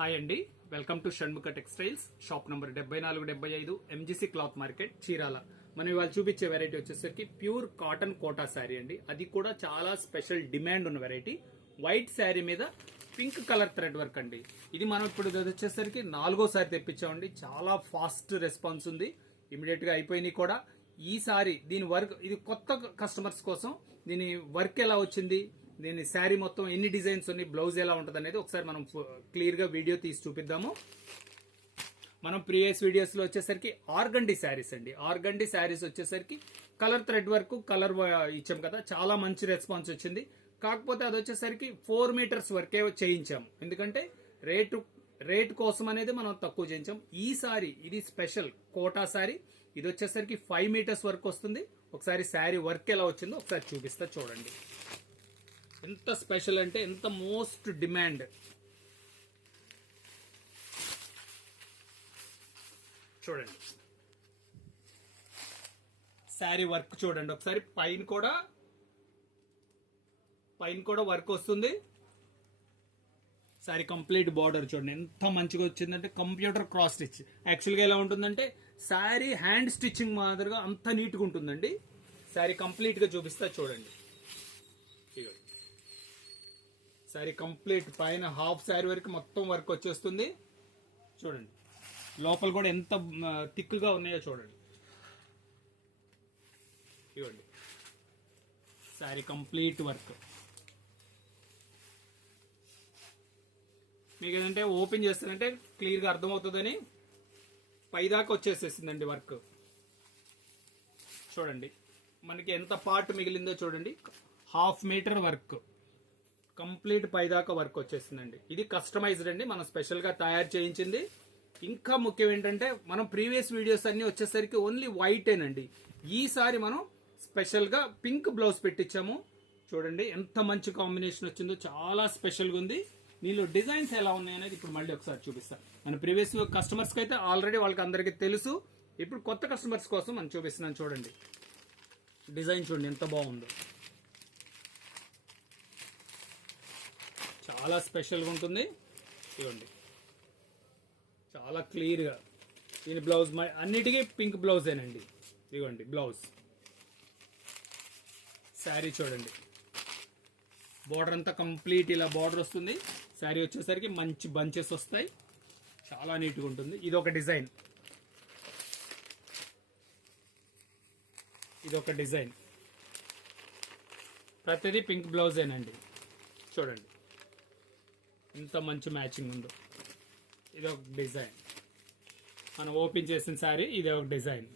Hi అండి, welcome to Shanmukha textiles. Shop number 7475 MGC cloth market, Chirala. మనం ఇవాళ చూపించే వెరైటీ వచ్చేసరికి ప్యూర్ కాటన్ కోటా శారీ అండి. అది కూడా చాలా స్పెషల్ డిమాండ్ ఉన్న వెరైటీ. వైట్ శారీ మీద పింక్ కలర్ థ్రెడ్ వర్క్ అండి. ఇది మనం ఇప్పుడు వచ్చేసరికి 4వ సారి తెప్పించామండి. చాలా ఫాస్ట్ రెస్పాన్స్ ఉంది, ఇమీడియట్ గా అయిపోయినాయి కూడా. ఈసారి దీని వర్క్, ఇది కొత్త కస్టమర్స్ కోసం దీని వర్క్ ఎలా వచ్చింది, దీని శారీ మొత్తం ఎన్ని డిజైన్స్ ఉన్నాయి, బ్లౌజ్ ఎలా ఉంటుంది అనేది ఒకసారి మనం క్లియర్ గా వీడియో తీసి చూపిద్దాము. మనం ప్రీవియస్ వీడియోస్ లో వచ్చేసరికి ఆర్గండి శారీస్ అండి. ఆర్గండి శారీస్ వచ్చేసరికి కలర్ థ్రెడ్ వర్క్, కలర్ ఇచ్చాం కదా, చాలా మంచి రెస్పాన్స్ వచ్చింది. కాకపోతే అది వచ్చేసరికి 4 మీటర్స్ వరకే చేయించాము, ఎందుకంటే రేట్ కోసం అనేది మనం తక్కువ చేయించాం. ఈసారి ఇది స్పెషల్ కోటా శారీ. ఇది వచ్చేసరికి 5 మీటర్స్ వరకు వస్తుంది. ఒకసారి శారీ వర్క్ ఎలా వచ్చిందో ఒకసారి చూపిస్తా, చూడండి. ఎంత స్పెషల్ అంటే ఎంత మోస్ట్ డిమాండ్. చూడండి శారీ వర్క్ చూడండి ఒకసారి. పైన కూడా వర్క్ వస్తుంది. శారీ కంప్లీట్ బార్డర్ చూడండి ఎంత మంచిగా వచ్చిందంటే, కంప్యూటర్ క్రాస్ స్టిచ్. యాక్చువల్గా ఎలా ఉంటుందంటే శారీ హ్యాండ్ స్టిచ్చింగ్ మాదిరిగా అంత నీట్గా ఉంటుందండి. శారీ కంప్లీట్ గా చూపిస్తా చూడండి. శారీ కంప్లీట్ పైన హాఫ్ శారీ వరకు మొత్తం వర్క్ వచ్చేస్తుంది. చూడండి లోపల కూడా ఎంత థిక్గా ఉన్నాయో చూడండి. ఇవ్వండి శారీ కంప్లీట్ వర్క్. మీకు ఏదంటే ఓపెన్ చేస్తానంటే క్లియర్గా అర్థమవుతుందని పైదాకా వచ్చేసేసిందండి వర్క్. చూడండి మనకి ఎంత పార్ట్ మిగిలిందో చూడండి. 1/2 మీటర్ వర్క్, కంప్లీట్ పైదాకా వర్క్ వచ్చేసిందండి. ఇది కస్టమైజ్డ్ అండి, మనం స్పెషల్ గా తయారు చేయించింది. ఇంకా ముఖ్యం ఏంటంటే మనం ప్రీవియస్ వీడియోస్ అన్ని వచ్చేసరికి ఓన్లీ వైటేనండి. ఈసారి మనం స్పెషల్ గా పింక్ బ్లౌజ్ పెట్టించాము. చూడండి ఎంత మంచి కాంబినేషన్ వచ్చిందో, చాలా స్పెషల్ గా ఉంది. దీనిలో డిజైన్స్ ఎలా ఉన్నాయనేది ఇప్పుడు మళ్ళీ ఒకసారి చూపిస్తాను. మన ప్రీవియస్ కస్టమర్స్ కి అయితే ఆల్రెడీ వాళ్ళకి అందరికీ తెలుసు. ఇప్పుడు కొత్త కస్టమర్స్ కోసం మనం చూపిస్తున్నాను. చూడండి డిజైన్ చూడండి ఎంత బాగుందో, చాలా స్పెషల్గా ఉంటుంది. ఇవ్వండి చాలా క్లియర్గా. దీని బ్లౌజ్ అన్నిటికీ పింక్ బ్లౌజేనండి. ఇవ్వండి బ్లౌజ్. శారీ చూడండి బార్డర్ అంతా కంప్లీట్ ఇలా బార్డర్ వస్తుంది. శారీ వచ్చేసరికి మంచి బంచెస్ వస్తాయి, చాలా నీట్గా ఉంటుంది. ఇది ఒక డిజైన్, ప్రతిదీ పింక్ బ్లౌజేనండి. చూడండి ఇంత మంచి మ్యాచింగ్ ఉందో. ఇది ఒక డిజైన్, మనం ఓపెన్ చేసిన శారీ. ఇది ఒక డిజైన్.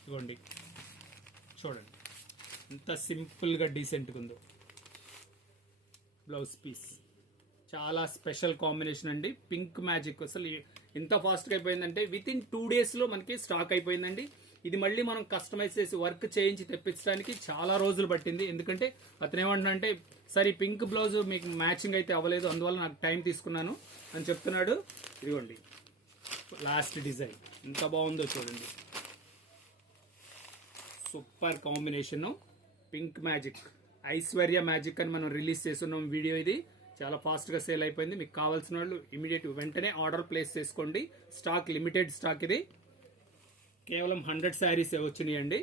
ఇదిగోండి చూడండి ఎంత సింపుల్గా డీసెంట్గా ఉందో. బ్లౌజ్ పీస్ చాలా స్పెషల్ కాంబినేషన్ అండి. పింక్ మ్యాజిక్ అసలు ఎంత ఫాస్ట్గా అయిపోయిందంటే వితిన్ 2 డేస్లో మనకి స్టాక్ అయిపోయిందండి. ఇది మళ్ళీ మనం కస్టమైజ్ చేసి వర్క్ చేయించి తెప్పించడానికి చాలా రోజులు పట్టింది. ఎందుకంటే అతను ఏమంటున్నాడంటే సరే పింక్ బ్లౌజ్ మీకు మ్యాచింగ్ అయితే అవ్వలేదు, అందువల్ల నాకు టైం తీసుకున్నాను అని చెప్తున్నాడు. ఇదిగోండి లాస్ట్ డిజైన్ ఎంత బాగుందో చూడండి. Super combination. Pink magic, Aishwarya magic అని మనం రిలీజ్ చేస్తున్నాం వీడియో. ఇది చాలా ఫాస్ట్గా సేల్ అయిపోయింది. మీకు కావాల్సిన వాళ్ళు ఇమీడియట్ వెంటనే ఆర్డర్ ప్లేస్ చేసుకోండి. Stock limited stock. ఇది కేవలం 100 శారీస్ వచ్చినాయండి.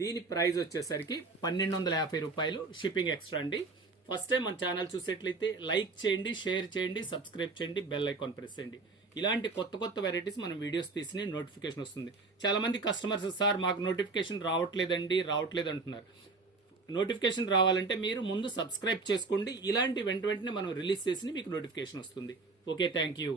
దీని ప్రైస్ వచ్చేసరికి 1250 రూపాయలు, షిప్పింగ్ ఎక్స్ట్రా అండి. ఫస్ట్ టైం మన ఛానల్ చూసేట్లయితే లైక్ చేయండి, షేర్ చేయండి, సబ్స్క్రైబ్ చేయండి, బెల్ ఐకాన్ ప్రెస్ చేయండి. ఇలాంటి కొత్త వెరైటీస్ మనం వీడియోస్ తీసి నోటిఫికేషన్ వస్తుంది. చాలా మంది కస్టమర్స్ సార్ మాకు నోటిఫికేషన్ రావట్లేదు అంటున్నారు. నోటిఫికేషన్ రావాలంటే మీరు ముందు సబ్స్క్రైబ్ చేసుకోండి. ఇలాంటి వెంటనే మనం రిలీజ్ చేసి మీకు నోటిఫికేషన్ వస్తుంది. Okay, thank you.